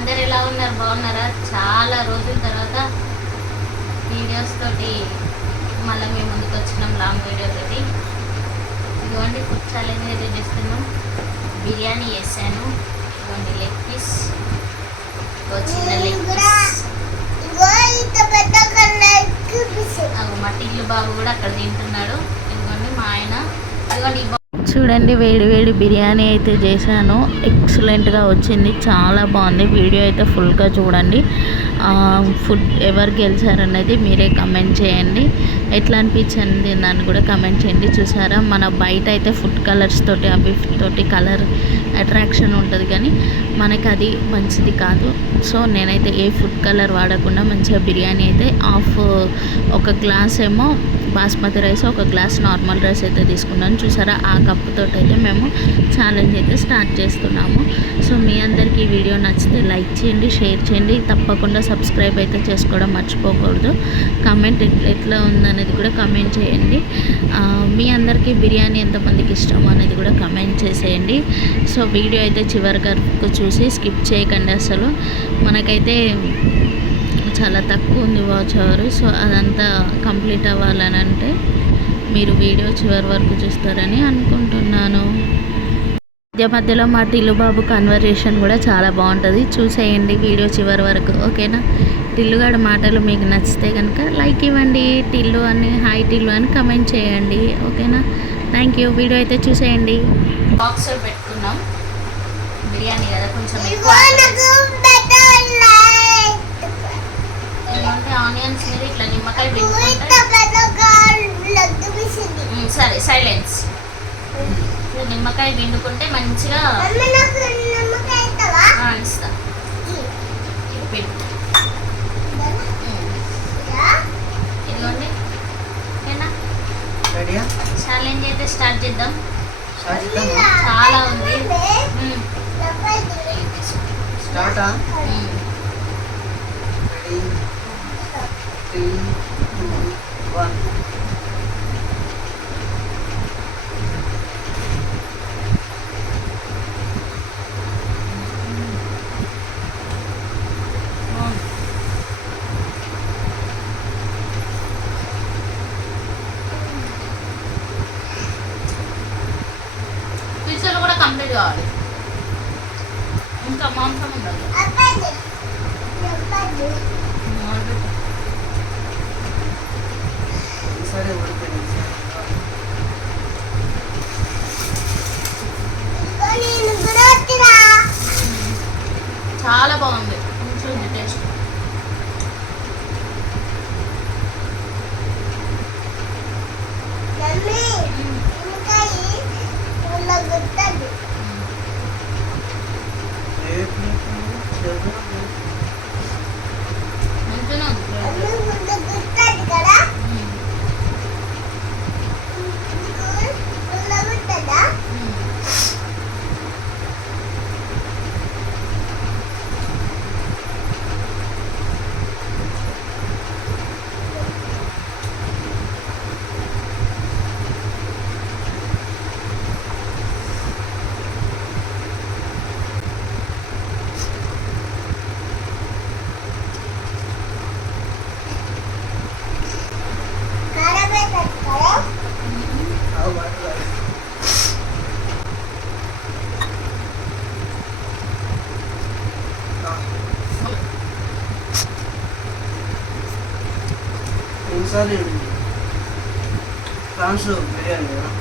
అందరు ఎలా ఉన్నారు? బాగున్నారా? చాలా రోజుల తర్వాత వీడియోస్ తోటి మళ్ళీ మేము ముందుకు వచ్చినాం లాంగ్ వీడియో తోటి. ఇదిగోండి ఫుడ్ ఛాలెంజ్ అయితే చేస్తున్నాం. బిర్యానీ చేశాను. ఇదిగోండి లెగ్ పీస్ ఓ చిన్న లెగ్ పీస్ అగో బాబు కూడా అక్కడ తింటున్నాడు. ఇదిగోండి మా ఆయన. ఇదిగోండి చూడండి వేడి వేడి బిర్యానీ అయితే చేశాను. ఎక్సలెంట్గా వచ్చింది. చాలా బాగుంది. వీడియో అయితే ఫుల్గా చూడండి. ఫుడ్ ఎవరు గెలిచారనేది మీరే కమెంట్ చేయండి. ఎట్లా అనిపించింది దాన్ని కూడా కమెంట్ చేయండి. చూసారా? మన బయట అయితే ఫుడ్ కలర్స్ తోటి అవి తోటి కలర్ అట్రాక్షన్ ఉంటుంది కానీ మనకి అది మంచిది కాదు. సో నేనైతే ఏ ఫుడ్ కలర్ వాడకుండా మంచిగా బిర్యానీ అయితే హాఫ్ ఒక గ్లాస్ ఏమో బాస్మతి రైస్ ఒక గ్లాస్ నార్మల్ రైస్ అయితే తీసుకున్నాను. చూసారా? ఆ కప్పుతో అయితే మేము ఛాలెంజ్ అయితే స్టార్ట్ చేస్తున్నాము. సో మీ అందరికీ ఈ వీడియో నచ్చితే లైక్ చేయండి షేర్ చేయండి. తప్పకుండా సబ్స్క్రైబ్ అయితే చేసుకోవడం మర్చిపోకూడదు. కమెంట్ ఎట్లా ఉందనేది కూడా కమెంట్ చేయండి. మీ అందరికీ బిర్యానీ ఎంతమందికి ఇష్టం అనేది కూడా కమెంట్ చేసేయండి. సో వీడియో అయితే చివరి వరకు చూసి స్కిప్ చేయకండి అసలు. మనకైతే చాలా తక్కువ ఉంది వాచ్ అవర్ సో అదంతా కంప్లీట్ అవ్వాలని అంటే మీరు వీడియో చివరి వరకు చూస్తారని అనుకుంటున్నాను. మధ్య మధ్యలో మా టిల్లు బాబు కన్వర్జేషన్ కూడా చాలా బాగుంటుంది. చూసేయండి వీడియో చివరి వరకు ఓకేనా? టిల్లుగాడి మాటలు మీకు నచ్చితే కనుక లైక్ ఇవ్వండి. టిల్లు అని హాయ్ టిల్లు అని కమెంట్ చేయండి ఓకేనా? థ్యాంక్ యూ వీడియో అయితే చూసేయండి. బాక్స్ పెట్టుకున్నాం. బిర్యానీ కదా కొంచెం ఎక్కువ అయితే స్టార్ట్ చేద్దాం. చాలా ఉంది. స్టార్టా? త్రీ టూ వన్ బాగుంది. పిజ్జాలు కంప్లీట్ కావాలి ఇంకా మాంసం ఉండాలి. సరే చాలా బాగుంది. ఉంది టేస్ట్. మంచిగా ఒకసారి ఫ్రాన్స్ బిర్యానీ కదా అప్పుడు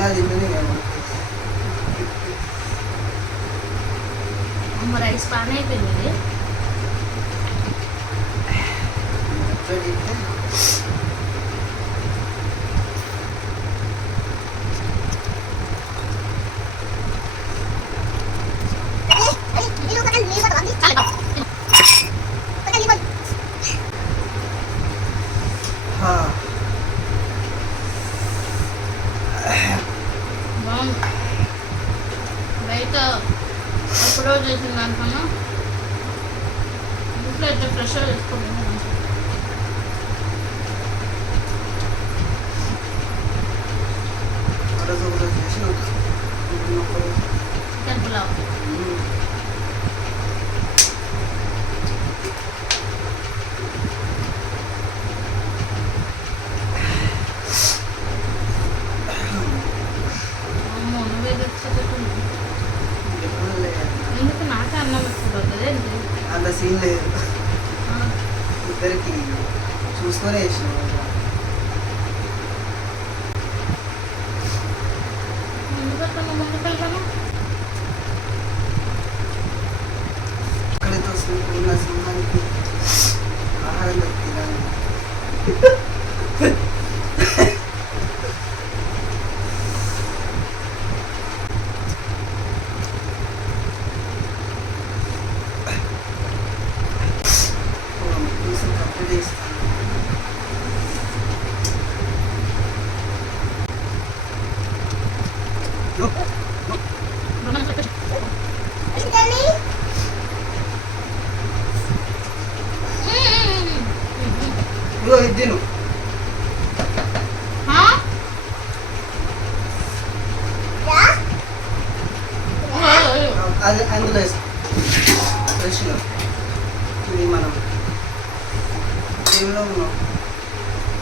ఎలా తిన్నది మేము అమ్మ రైస్ బాగానే అయిపోయింది ఇది. పెట్టుకుంటుంది ఏంటి అంత సీన్ లేదు. ఇద్దరికి చూసుకొనే వేసినాం ముందు 말씀, 이 말씀 가지고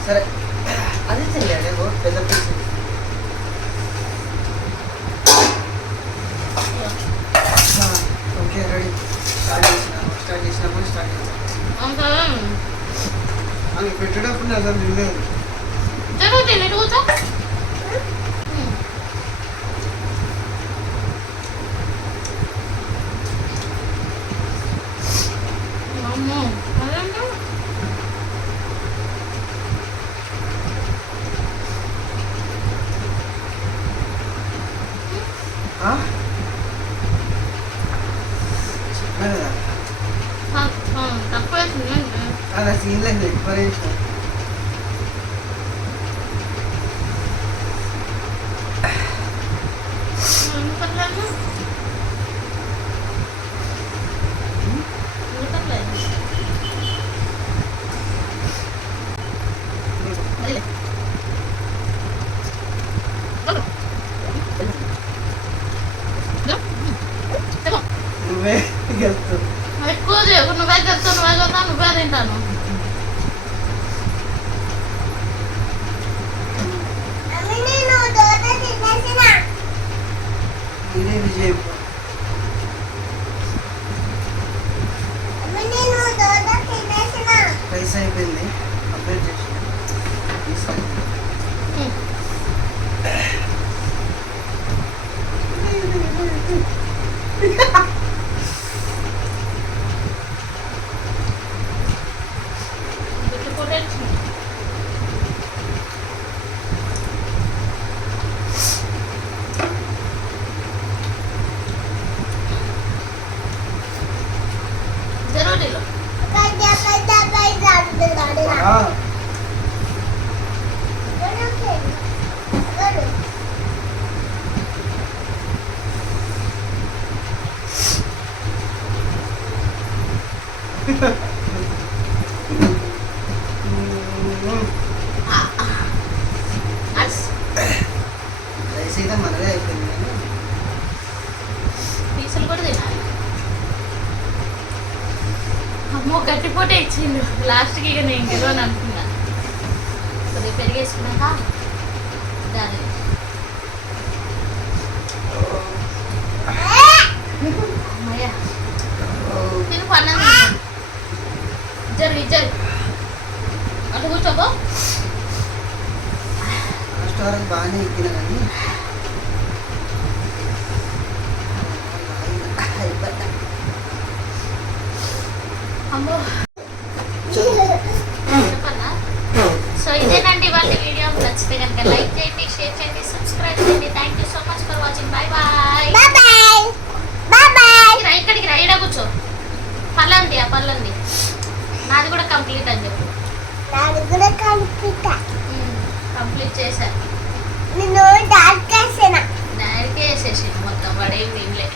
సరే. అది చెయ్యాలి ఓ పెద్ద పీస్. Okay ready. స్టార్ట్ చేసిన స్టార్ట్ చేసినప్పుడు స్టార్ట్ అంత అని పెట్టేటప్పుడు అసలు నిల్లేదు జరుగుతుంది అలా సీన్లేదు ఎక్కువ から出たの。రైస్ అయితే మనదే అయిపోయింది పీసులు కూడా తినాలి. అమ్మో గట్టిపోటే ఇచ్చిండు. లాస్ట్కి ఇక నేను గెలవని అనుకున్నా. కొద్దిగా పెరిగేసుకున్నాక దాని అమ్మయ్య ఓ, పళ్ళంది జరి జరి అటు కూర్చోబో రెస్టారెంట్ బాగానే ఎక్కిన కానీ కంప్లీట్ అని చెప్పు. నాది కూడా కనిపిస్తా కంప్లీట్ చేశా. నేను డార్క్ వేసిన డాడీకే వేసేసిండు మొత్తం వాడేం తినలే.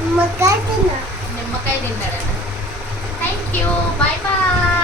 నిమ్మకాయ తిన్నా. నిమ్మకాయ తింటాడట. Thank you bye bye